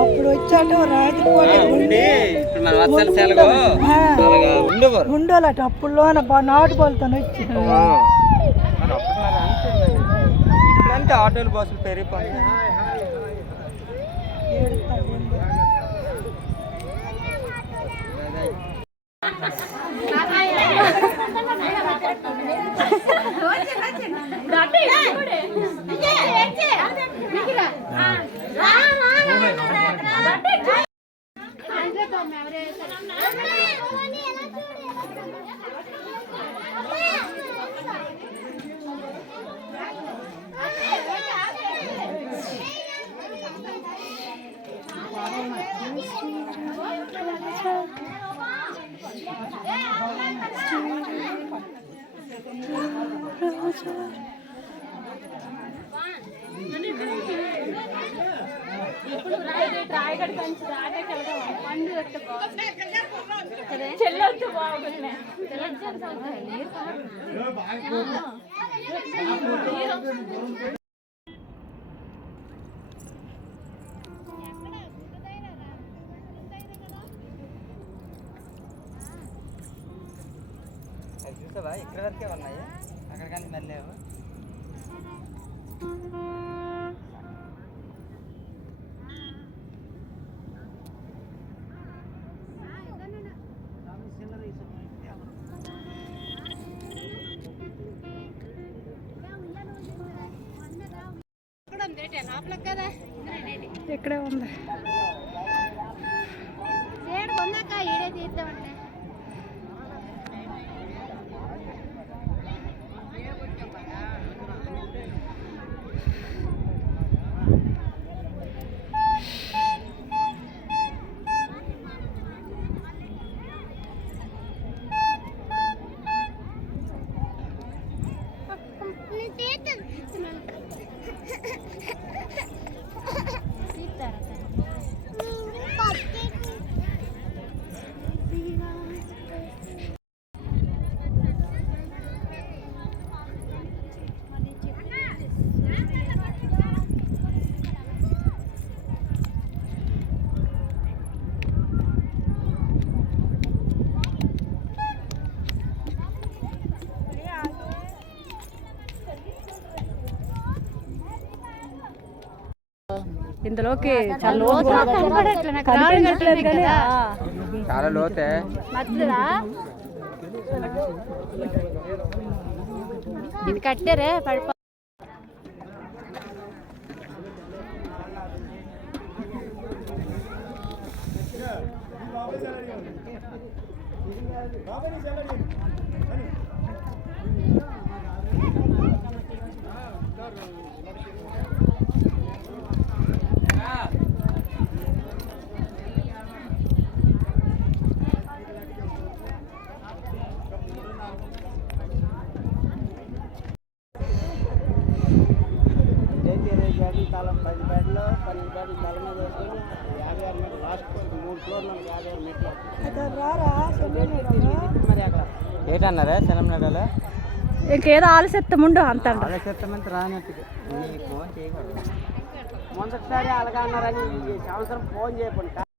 అప్పుడు వచ్చాడు రాజకోట ఉండేవాళ్ళట అప్పుడులోన నాటు పోలుతో వచ్చి ఇప్పుడంటే ఆటోలు బస్సులు పెరిగిపోయి చెల్లొచ్చు బాగుంది చూసావా ఇక్కడ వరకే ఉన్నాయి అక్కడ కానీ మళ్ళీ ఇక్కడే ఉంది ఇందులోకి చాలా లోతే ఇది కట్టారే పడిపో తాళం 10 బెడ్లు 12 బెడ్లు తల మీద వేసుకొని 56 మీటర్లు లాస్ట్ 3 ఫ్లోర్లు 56 మీటర్లు మరి అక్కడ ఏటన్నారా సెలమనగర్లో ఇంకేదో ఆలస్యత్తముండు అంత ఆలస్యత్తమంత రానట్టుగా ఫోన్ చేయకూడదు మొదటిసారి అలాగా అన్నారని ఈ సంవత్సరం ఫోన్ చేయకుండా